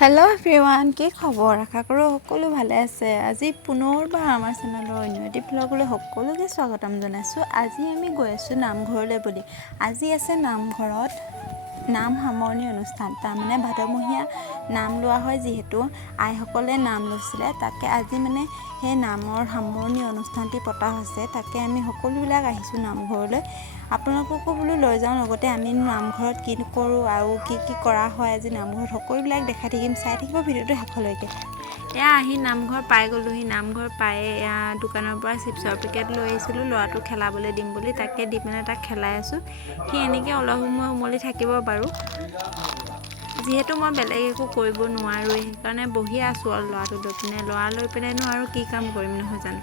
Hello' everyone, কি খবৰ? আশা কৰোঁ সকলো ভালে আছে। আজি পুনৰবাৰ আমাৰ চেনেলৰ অন্য এটি ব্লগলৈ সকলোকে স্বাগতম জনাইছোঁ। আজি আমি গৈ আছোঁ নামঘৰলৈ বুলি। আজি আছে নামঘৰত নাম সামৰণি অনুষ্ঠান। তাৰমানে ভাদমহীয়া নাম লোৱা হয়, যিহেতু আইসকলে নাম লৈছিলে, তাকে আজি মানে সেই নামৰ সামৰণি অনুষ্ঠানটি পতা হৈছে। তাকে আমি সকলোবিলাক আহিছোঁ নামঘৰলৈ। আপোনালোককো বোলো লৈ যাওঁ, লগতে আমি নামঘৰত কি কৰোঁ আৰু কি কি কৰা হয় আজি নামঘৰত সকলোবিলাক দেখাই থাকিম। চাই থাকিব ভিডিঅ'টো শেষলৈকে। এয়া আহি নামঘৰ পাই গ'লোহি। নামঘৰ পায়ে এয়া দোকানৰ পৰা চিপছৰ পেকেট লৈ আহিছিলোঁ ল'ৰাটোক খেলাবলৈ দিম বুলি। তাকে দি পিনে তাক খেলাই আছোঁ। সি এনেকৈ অলপ সময় উমলি থাকিব বাৰু। যিহেতু মই বেলেগ একো কৰিব নোৱাৰোৱেই, সেইকাৰণে বহি আছোঁ আৰু ল'ৰাটো লৈ পিনে। ল'ৰা লৈ পিনেনো আৰু কি কাম কৰিম নহয় জানো।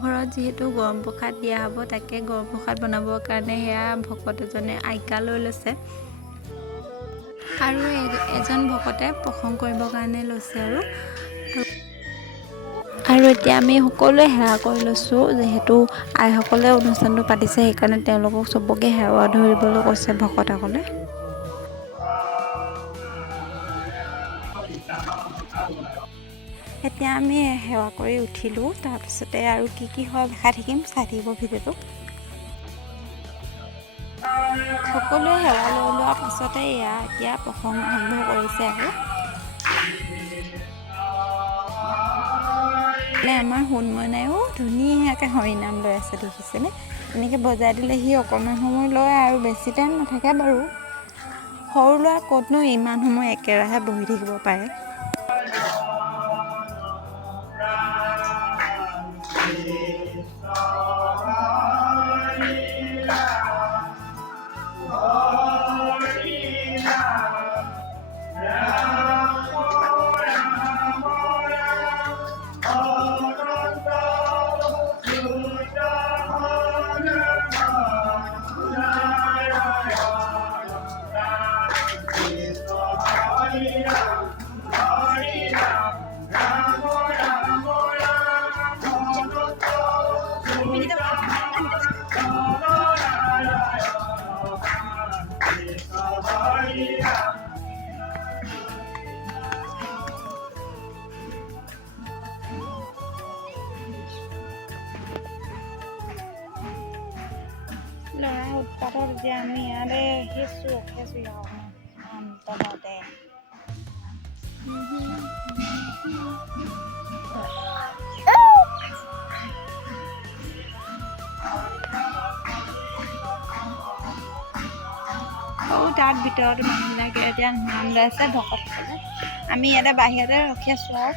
ঘৰত যিহেতু গৰম প্ৰসাদ দিয়া হ'ব, তাকে গৰম প্ৰসাদ বনাবৰ কাৰণে সেয়া ভকত এজনে আইকা লৈ লৈছে আৰু এজন ভকতে প্ৰসংগ কৰিবৰ কাৰণে লৈছে আৰু এতিয়া আমি সকলোৱে সেৱা কৰি লৈছোঁ। যিহেতু আইসকলে অনুষ্ঠানটো পাতিছে, সেইকাৰণে তেওঁলোকক চবকে সেৱা ধৰিবলৈ কৈছে ভকতসকলে। এতিয়া আমি সেৱা কৰি উঠিলোঁ। তাৰপিছতে আৰু কি কি হয় দেখাই থাকিম, চাই থাকিব ভিডিঅ'টো। সকলোৱে সেৱা লৈ লোৱাৰ পাছতে এতিয়া প্ৰসংগ আৰম্ভ কৰিছে আৰু আমাৰ সোণমইনায়ো ধুনীয়াকৈ হৰিনাম লৈ আছে, দেখিছেনে? এনেকৈ বজাই দিলে সি অকণমান সময় লয় আৰু বেছি টাইম নাথাকে বাৰু। সৰু ল'ৰা ক'তনো ইমান সময় একেৰাহে বহি থাকিব পাৰে। ল'ৰা উৎপাতত এতিয়া আমি ইয়াতে ৰখিছোঁ তলতে। তাত ভিতৰতে মানুহবিলাকে এতিয়া নাম লৈ আছে ভকতসকলে। আমি ইয়াতে বাহিৰতে ৰখি আছোঁ আৰু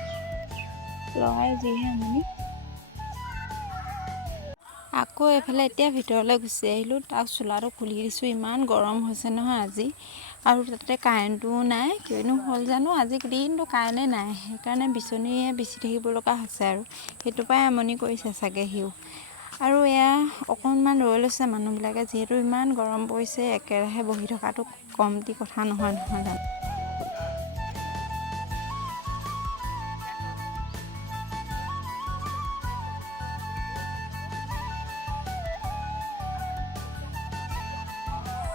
ল'ৰাই যিহে আমনি। আকৌ এইফালে এতিয়া ভিতৰলৈ গুচি আহিলোঁ। তাক চোলাটো খুলি দিছোঁ। ইমান গৰম হৈছে নহয় আজি, আৰু তাতে কাৰেণ্টটোও নাই। কিয়নো হ'ল জানো, আজি দিনটো কাৰেণ্টেই নাই। সেইকাৰণে বিচনীয়ে বিচি থাকিব লগা হৈছে আৰু সেইটো পৰাই আমনি কৰিছে চাগে সিও। আৰু এয়া অকণমান ৰৈ লৈছে মানুহবিলাকে, যিহেতু ইমান গৰম পৰিছে, একেৰাহে বহি থকাটো কমটি কথা নহয় জানো।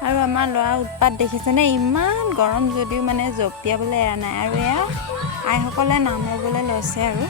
আৰু আমাৰ ল'ৰা উৎপাত দেখিছেনে? ইমান গৰম যদিও মানে জঁপিয়াবলৈ এৰা নাই। আৰু এয়া আইসকলে নাম ল'বলৈ লৈছে আৰু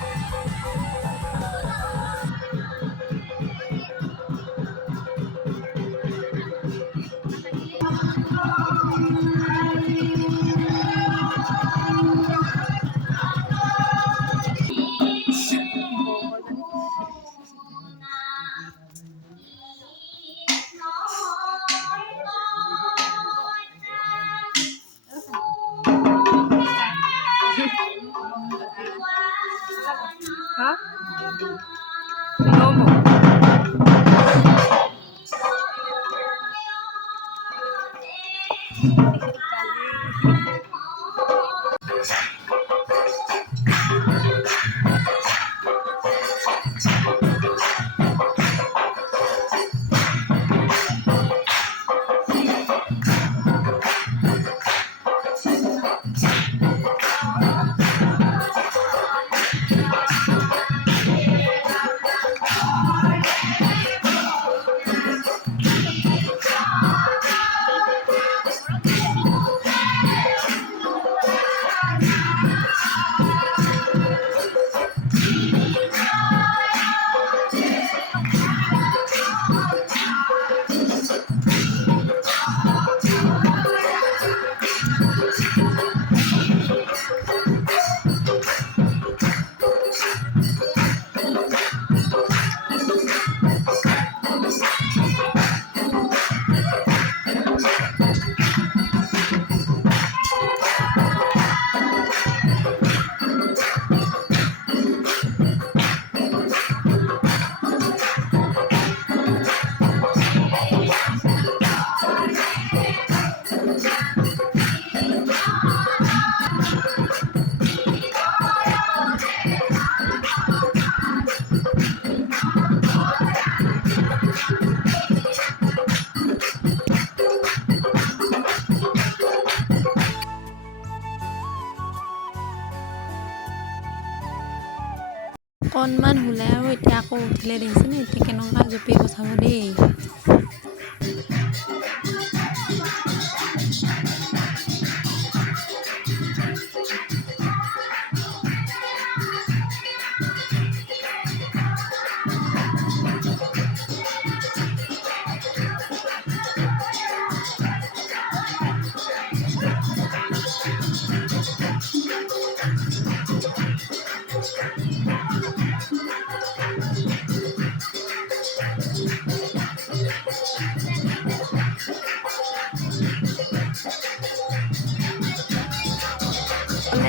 অকণমান শুলে আৰু এতিয়া আকৌ উঠিলে দেখিছেনে এতিয়া কেনেকুৱা জঁপি পঠাব দেই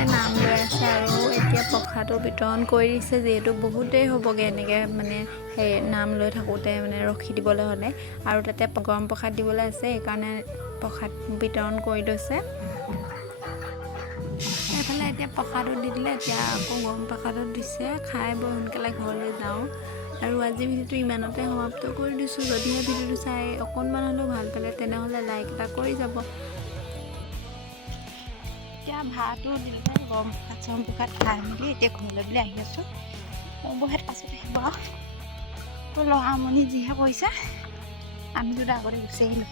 নাম লৈ আছে আৰু এতিয়া প্ৰসাদো বিতৰণ কৰি দিছে যিহেতু বহুত দেৰি হ'বগৈ এনেকৈ মানে সেই নাম লৈ থাকোঁতে মানে ৰখি দিবলৈ হ'লে আৰু তাতে গৰম প্ৰসাদ দিবলৈ আছে সেইকাৰণে প্ৰসাদ বিতৰণ কৰি লৈছে এইফালে এতিয়া প্ৰসাদো দি দিলে এতিয়া আকৌ গৰম প্ৰসাদো দিছে খাই বৈ সোনকালে ঘৰলৈ যাওঁ আৰু আজি ভিডিঅ'টো ইমানতে সমাপ্ত কৰি দিছোঁ যদিহে ভিডিঅ'টো চাই অকণমান হ'লেও ভাল পালে তেনেহ'লে লাইক এটা কৰি যাব এতিয়া ভাতো দিলে গৰম প্ৰসাদ চৰম প্ৰসাদ খাই মেলি এতিয়া ঘৰলৈ বুলি আহি আছোঁ বহুত পাছত আহিব আৰু ল'ৰা আমনি যিহে কৰিছে আমি দুটা আগতে গুচি আহিলোঁ